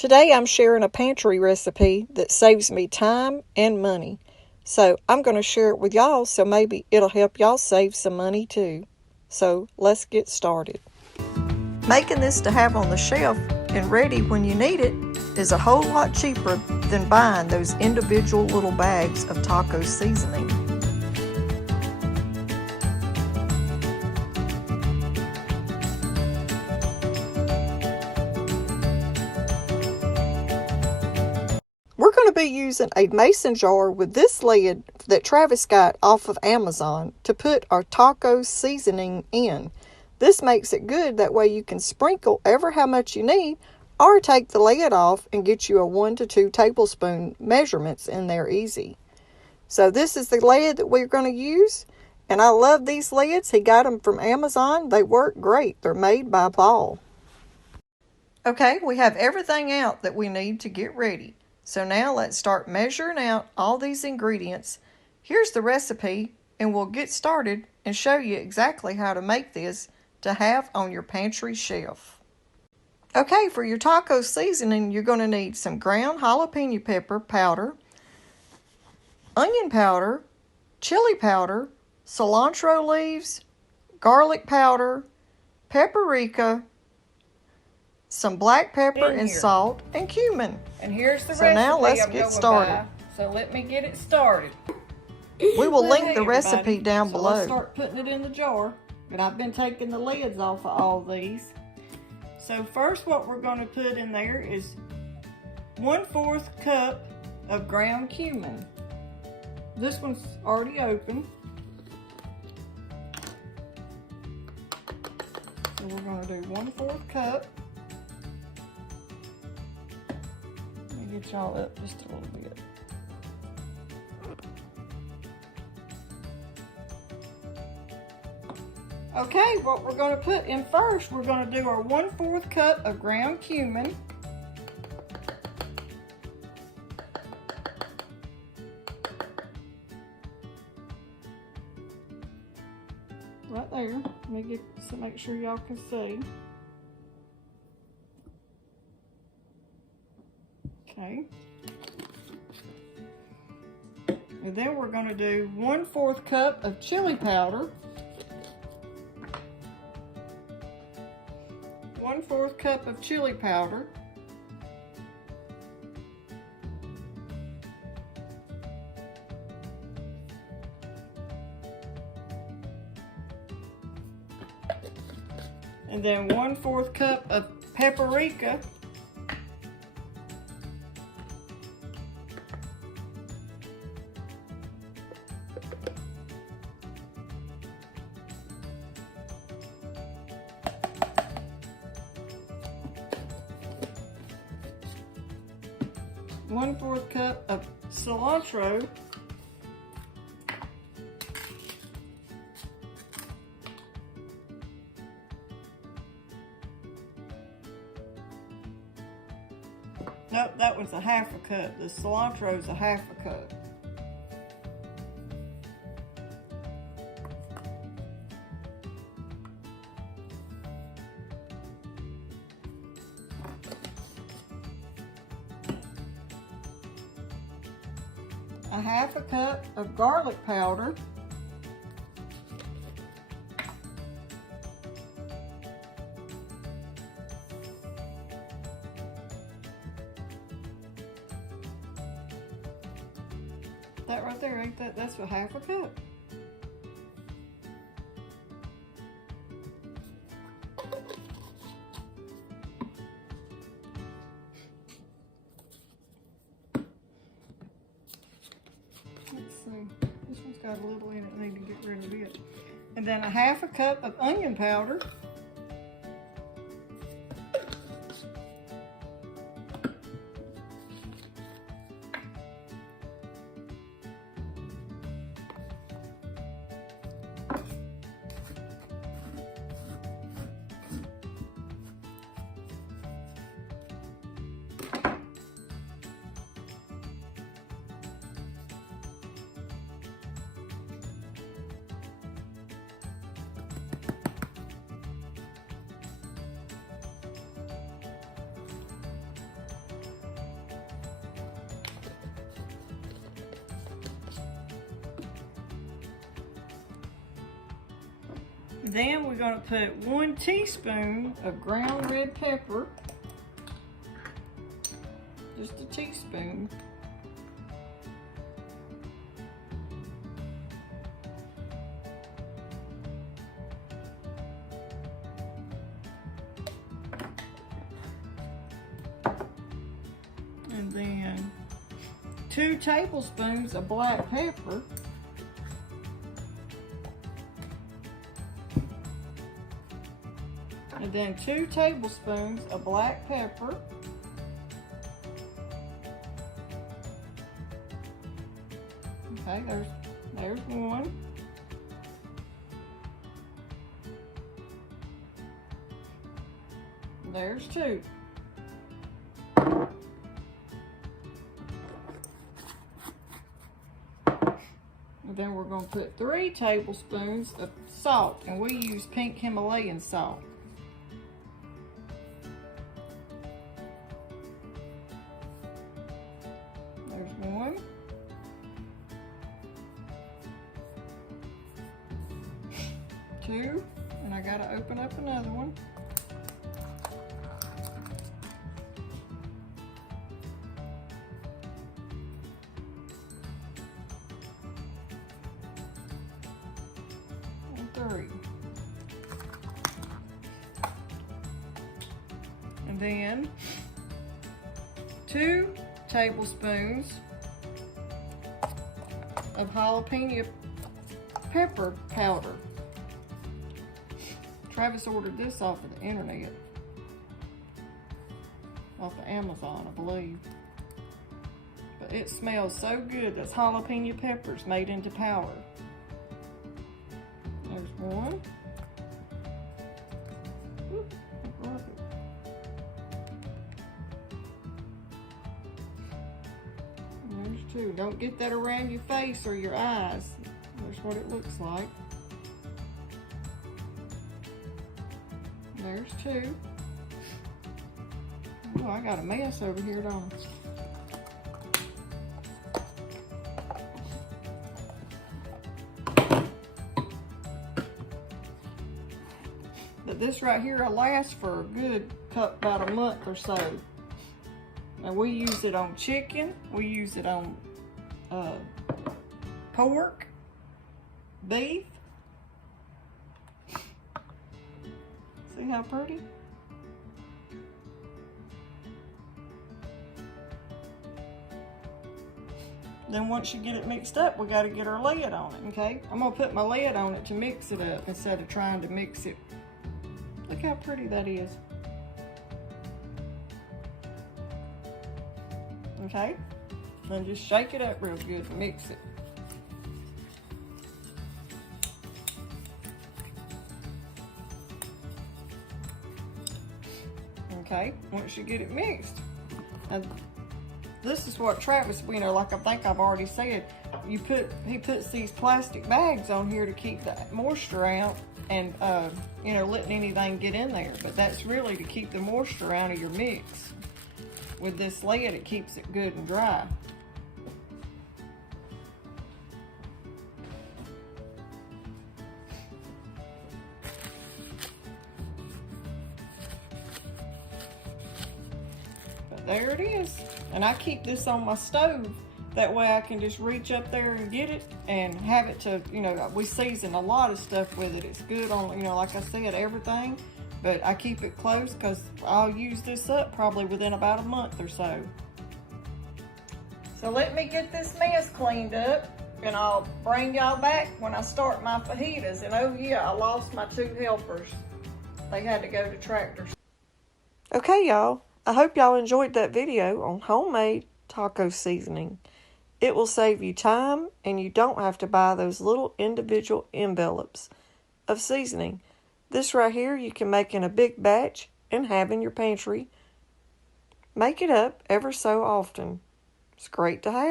Today I'm sharing a pantry recipe that saves me time and money. So I'm going to share it with y'all so maybe it'll help y'all save some money too. So let's get started. Making this to have on the shelf and ready when you need it is a whole lot cheaper than buying those individual little bags of taco seasoning. We're going to be using a mason jar with this lid that Travis got off of Amazon to put our taco seasoning in. This makes it good, that way you can sprinkle ever how much you need or take the lid off and get you a 1 to 2 tablespoon measurements in there easy. So this is the lid that we're going to use, and I love these lids. He got them from Amazon. They work great. They're made by Ball. Okay, we have everything out that we need to get ready. So now let's start measuring out all these ingredients. Here's the recipe, and we'll get started and show you exactly how to make this to have on your pantry shelf. Okay, for your taco seasoning, you're going to need some ground jalapeno pepper powder, onion powder, chili powder, cilantro leaves, garlic powder, paprika, some black pepper and salt, and cumin. And here's the recipe. So now let's get started. So let me get it started. We will link the recipe down below. Let's start putting it in the jar. And I've been taking the lids off of all these. So first what we're going to put in there is 1/4 cup of ground cumin. This one's already open. So we're going to do 1/4 cup. Get y'all up just a little bit. Okay, what we're going to put in first, we're going to do our 1/4 cup of ground cumin. Right there. Let me get so make sure y'all can see. Okay. And then we're going to do 1/4 cup of chili powder. 1/4 cup of chili powder. And then 1/4 cup of paprika. One-fourth cup of cilantro. Nope, that was a 1/2 cup. The cilantro is a 1/2 cup. A 1/2 cup of garlic powder. That right there, ain't that? That's a 1/2 cup. Let's see. This one's got a little in it. I need to get rid of it. And then a 1/2 cup of onion powder. Then we're going to put 1 teaspoon of ground red pepper. Just a teaspoon. And then 2 tablespoons of black pepper. And then 2 tablespoons of black pepper. Okay, there's 1. There's 2. And then we're going to put 3 tablespoons of salt, and we use pink Himalayan salt. There's 1. Two, and I gotta open up another one. And 3. And then 2 tablespoons of jalapeno pepper powder. Travis ordered this off of the internet, off of Amazon, I believe. But it smells so good. That's jalapeno peppers made into powder. There's 1. Oop, I broke it. And there's 2. Don't get that around your face or your eyes. There's what it looks like. There's 2. Oh, I got a mess over here, don't I? But this right here will last for a good about a month or so. And we use it on chicken. We use it on pork, beef. See how pretty? Then once you get it mixed up, we got to get our lid on it, okay? I'm going to put my lid on it to mix it up instead of trying to mix it. Look how pretty that is. Okay? Then just shake it up real good and mix it. Okay, once you get it mixed. And this is what Travis, like I think I've already said, he puts these plastic bags on here to keep the moisture out and, letting anything get in there. But that's really to keep the moisture out of your mix. With this lid, it keeps it good and dry. There it is. And I keep this on my stove. That way I can just reach up there and get it and have it to, we season a lot of stuff with it. It's good on, like I said, everything. But I keep it close because I'll use this up probably within about a month or so. So let me get this mess cleaned up and I'll bring y'all back when I start my fajitas. And oh yeah, I lost my 2 helpers. They had to go to Tractors. Okay, y'all. I hope y'all enjoyed that video on homemade taco seasoning. It will save you time and you don't have to buy those little individual envelopes of seasoning. This right here you can make in a big batch and have in your pantry. Make it up ever so often. It's great to have.